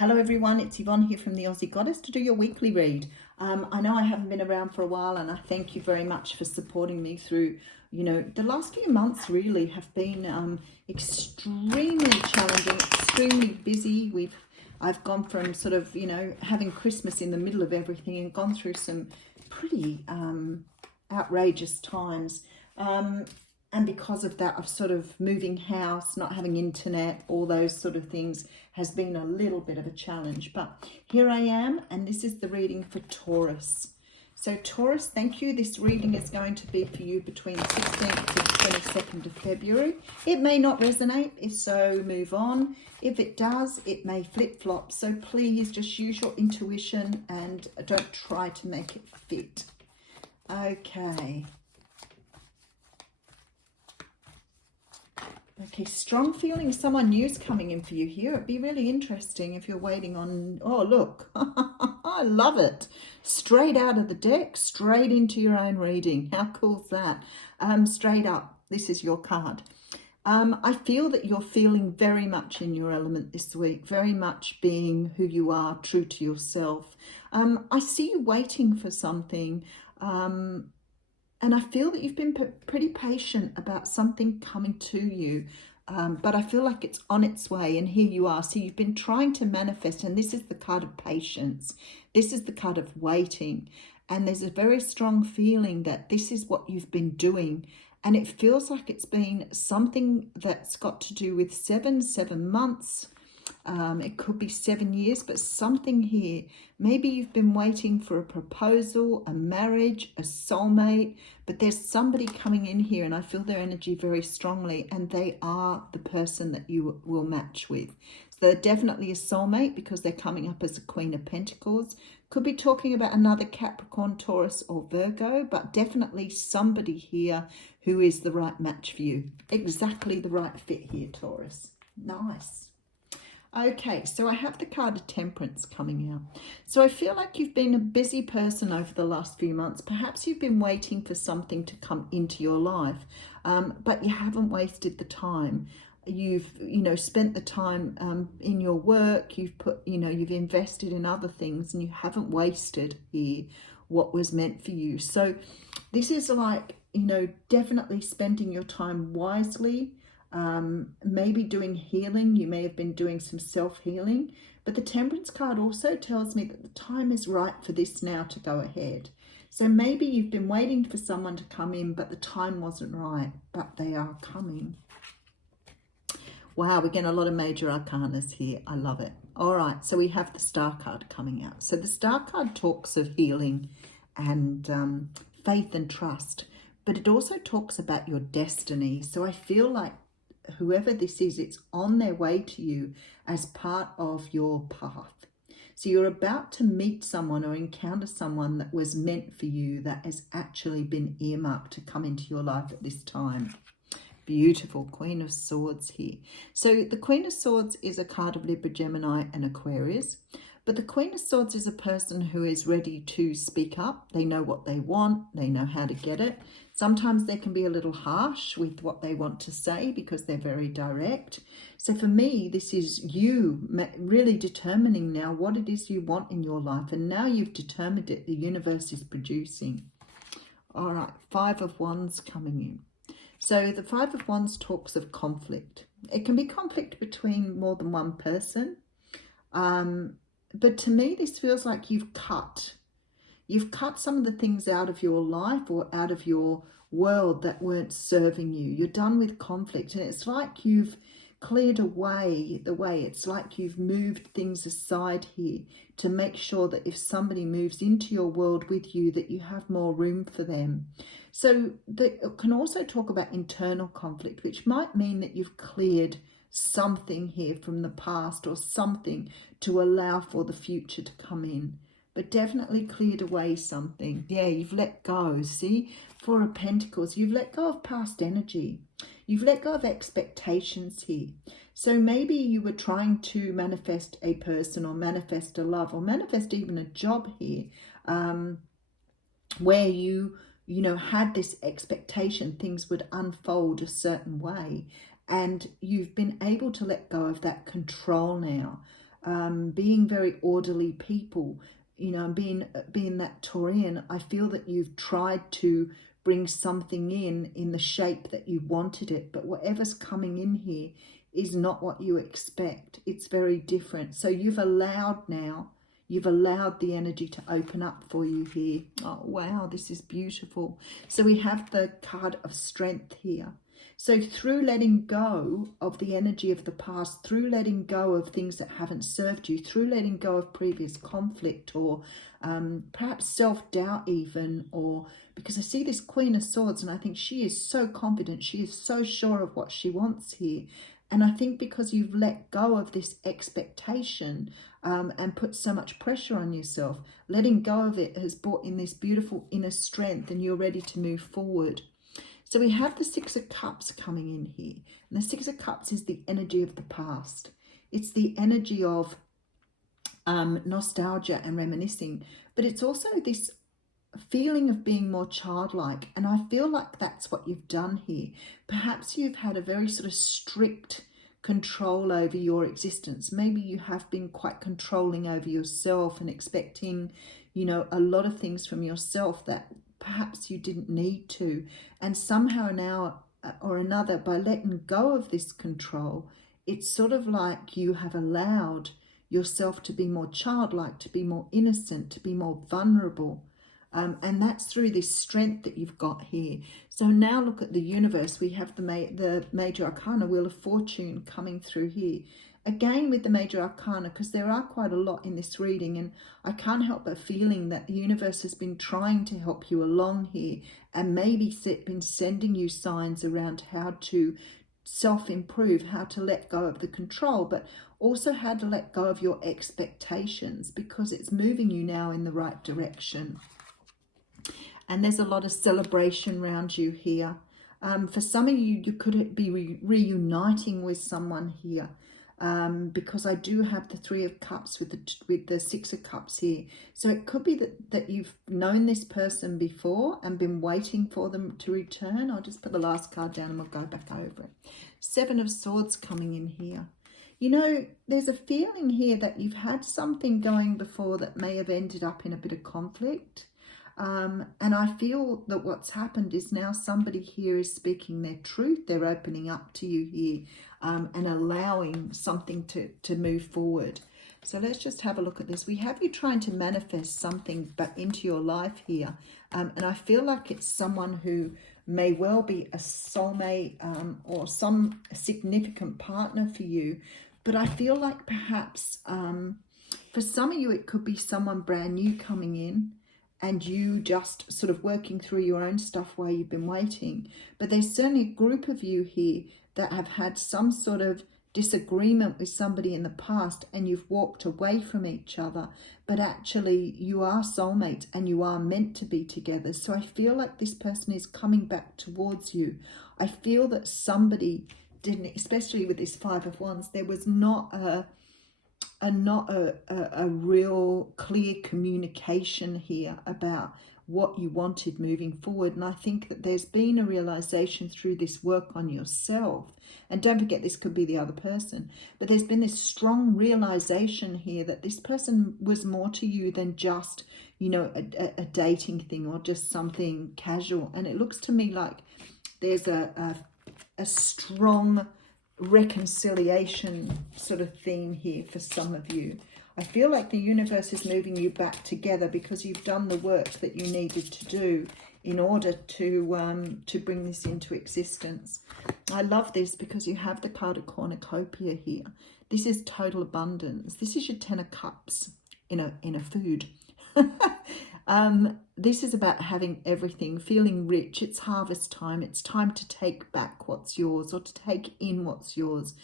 Hello everyone, it's Yvonne here from the Aussie Goddess to do your weekly read. I know I haven't been around for a while, and I thank you very much for supporting me through, the last few months really have been extremely challenging, extremely busy. I've gone from sort of, having Christmas in the middle of everything and gone through some pretty outrageous times. And because of that, I've sort of moving house, not having internet, all those sort of things has been a little bit of a challenge. But here I am, and this is the reading for Taurus. So Taurus, thank you. This reading is going to be for you between the 16th to the 22nd of February. It may not resonate. If so, move on. If it does, it may flip-flop. So please just use your intuition and don't try to make it fit. Okay. Okay, strong feeling someone new's coming in for you here. It'd be really interesting if you're waiting on, oh, look, I love it. Straight out of the deck, straight into your own reading. How cool is that? Straight up, this is your card. I feel that you're feeling very much in your element this week, very much being who you are, true to yourself. I see you waiting for something. And I feel that you've been pretty patient about something coming to you, but I feel like it's on its way, and here you are. So you've been trying to manifest, and this is the card of patience. This is the card of waiting, and there's a very strong feeling that this is what you've been doing, and it feels like it's been something that's got to do with seven months. It could be 7 years, but something here. Maybe you've been waiting for a proposal, a marriage, a soulmate, but there's somebody coming in here, and I feel their energy very strongly, and they are the person that you will match with. So they're definitely a soulmate because they're coming up as a Queen of Pentacles. Could be talking about another Capricorn, Taurus, or Virgo, but definitely somebody here who is the right match for you. Exactly the right fit here, Taurus. Nice. Okay, so I have the card of Temperance coming out. So I feel like you've been a busy person over the last few months. Perhaps you've been waiting for something to come into your life, but you haven't wasted the time. You've, spent the time in your work. You've put, you've invested in other things, and you haven't wasted here what was meant for you. So this is like, definitely spending your time wisely. Maybe doing healing. You may have been doing some self-healing, but the Temperance card also tells me that the time is right for this now to go ahead. So maybe you've been waiting for someone to come in, but the time wasn't right, but they are coming. Wow, we're getting a lot of major arcanas here. I love it. All right, so we have the Star card coming out. So the Star card talks of healing and faith and trust, but it also talks about your destiny. So I feel like whoever this is, it's on their way to you as part of your path. So you're about to meet someone or encounter someone that was meant for you, that has actually been earmarked to come into your life at this time. Beautiful Queen of Swords here. So the Queen of Swords is a card of Libra, Gemini and Aquarius. But the Queen of Swords is a person who is ready to speak up. They know what they want. They know how to get it. Sometimes they can be a little harsh with what they want to say because they're very direct. So for me, this is you really determining now what it is you want in your life. And now you've determined it. The universe is producing. All right, Five of Wands coming in. So the Five of Wands talks of conflict. It can be conflict between more than one person. But to me, this feels like you've cut some of the things out of your life or out of your world that weren't serving you. You're done with conflict, and it's like you've cleared away the way. It's like you've moved things aside here to make sure that if somebody moves into your world with you, that you have more room for them. So it can also talk about internal conflict, which might mean that you've cleared something here from the past or something to allow for the future to come in, but definitely cleared away something. Yeah, you've let go. See, Four of Pentacles, you've let go of past energy. You've let go of expectations here. So maybe you were trying to manifest a person or manifest a love or manifest even a job here, where you had this expectation things would unfold a certain way. And you've been able to let go of that control now. being very orderly people, you know, being that Taurian. I feel that you've tried to bring something in the shape that you wanted it, but whatever's coming in here is not what you expect. It's very different. So you've allowed the energy to open up for you here. Oh, wow, this is beautiful. So we have the card of strength here. So through letting go of the energy of the past, through letting go of things that haven't served you, through letting go of previous conflict or perhaps self-doubt even, or because I see this Queen of Swords and I think she is so confident, she is so sure of what she wants here. And I think because you've let go of this expectation and put so much pressure on yourself, letting go of it has brought in this beautiful inner strength and you're ready to move forward. So we have the Six of Cups coming in here. And the Six of Cups is the energy of the past. It's the energy of nostalgia and reminiscing. But it's also this feeling of being more childlike. And I feel like that's what you've done here. Perhaps you've had a very sort of strict control over your existence. Maybe you have been quite controlling over yourself and expecting, you know, a lot of things from yourself that perhaps you didn't need to, and somehow now or another, by letting go of this control, it's sort of like you have allowed yourself to be more childlike, to be more innocent, to be more vulnerable, and that's through this strength that you've got here. So now look at the universe. We have the Major Arcana, Wheel of Fortune, coming through here. Again with the Major Arcana, because there are quite a lot in this reading, and I can't help but feeling that the universe has been trying to help you along here and maybe been sending you signs around how to self-improve, how to let go of the control, but also how to let go of your expectations, because it's moving you now in the right direction. And there's a lot of celebration around you here. For some of you, you could be reuniting with someone here. Because I do have the Three of Cups with the Six of Cups here. So it could be that you've known this person before and been waiting for them to return. I'll just put the last card down and we'll go back over it. Seven of Swords coming in here. You know, there's a feeling here that you've had something going before that may have ended up in a bit of conflict. And I feel that what's happened is now somebody here is speaking their truth. They're opening up to you here and allowing something to move forward. So let's just have a look at this. We have you trying to manifest something back into your life here. And I feel like it's someone who may well be a soulmate or some significant partner for you. But I feel like perhaps for some of you, it could be someone brand new coming in, and you just sort of working through your own stuff while you've been waiting. But there's certainly a group of you here that have had some sort of disagreement with somebody in the past and you've walked away from each other, but actually you are soulmates and you are meant to be together. So I feel like this person is coming back towards you. I feel that somebody didn't, especially with this Five of Wands, there was not a real clear communication here about what you wanted moving forward. And I think that there's been a realization through this work on yourself, and don't forget this could be the other person, but there's been this strong realization here that this person was more to you than just, you know, a dating thing or just something casual. And it looks to me like there's a strong reconciliation sort of theme here for some of you. I feel like the universe is moving you back together because you've done the work that you needed to do in order to bring this into existence. I love this because you have the card of cornucopia here. This is total abundance. This is your Ten of Cups in a food. This is about having everything, feeling rich. It's harvest time. It's time to take back what's yours or to take in what's yours.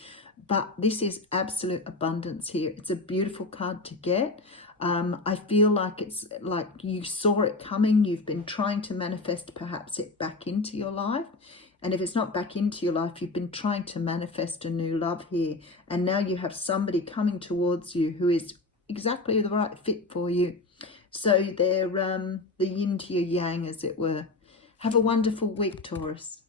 But this is absolute abundance here. It's a beautiful card to get. I feel like it's like you saw it coming. You've been trying to manifest perhaps it back into your life. And if it's not back into your life, you've been trying to manifest a new love here. And now you have somebody coming towards you who is exactly the right fit for you. So they're the yin to your yang, as it were. Have a wonderful week, Taurus.